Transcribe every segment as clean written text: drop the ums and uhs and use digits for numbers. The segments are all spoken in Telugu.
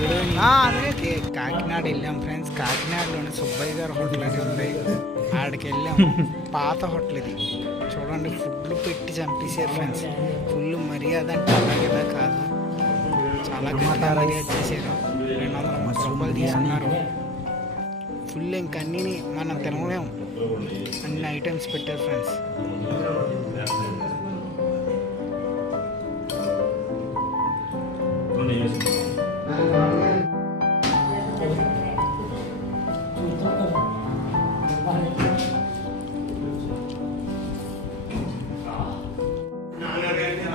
అదే కాకినాడ వెళ్ళాం ఫ్రెండ్స్. కాకినాడలోనే సుబ్బయ్య గారి హోటల్ అని ఉంది, ఆడికి వెళ్ళాం. పాత హోటల్ ఇది. చూడండి ఫుడ్లు పెట్టి చంపేసారు ఫ్రెండ్స్. ఫుల్ మర్యాద అంటే అలాగేదా కాదు, చాలా గట్టిగా మర్యాద చేశారు. 230 రూపాయలు తీసుకున్నారు. ఫుల్ ఇంక అన్నీ మనం తినలేము, అన్ని ఐటమ్స్ పెట్టారు ఫ్రెండ్స్.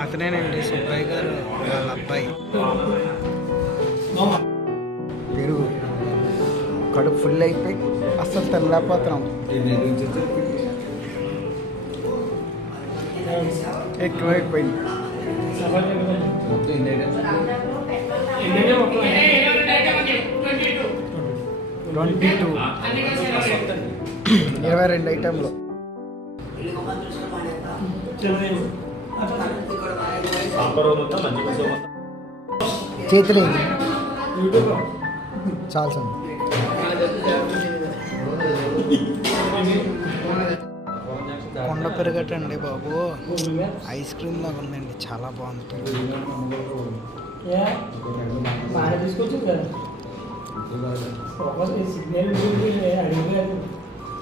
అతనేనండి సుబ్బయ్య గారు వాళ్ళ అబ్బాయి. పెరుగు కడుపు ఫుల్ అయిపోయి అస్సలు తినలేకపోతున్నాం. ఎక్కువైపోయింది. 22 ఐటెంలు. చేతులు చాలా సార్. కొండ పెరగటండి బాబు, ఐస్ క్రీమ్ లాగా ఉందండి, చాలా బాగుంది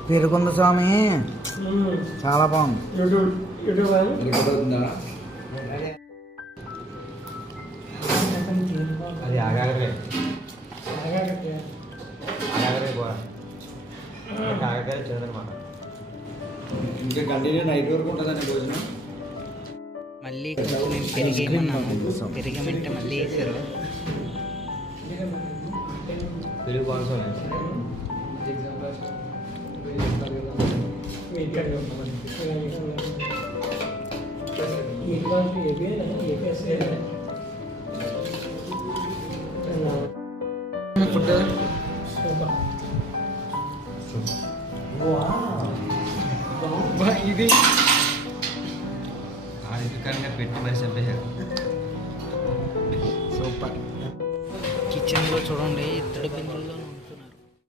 పెరుగుంది స్వామి, చాలా బాగుంది. అది ఆగాగరే చదనమాట. ఇంకా కంటిన్యూ నైట్ వరకు ఉంటుందండి భోజనం. మళ్ళీ నేను పెరిగేమంటే మళ్ళీ వేసారు. పెరుగు బాగుంది. ఫుడ్ ఇది పెట్టి మరి చంపేశారు. సూపర్. కిచెన్లో చూడండి ఇత్తడి బిందుల్లో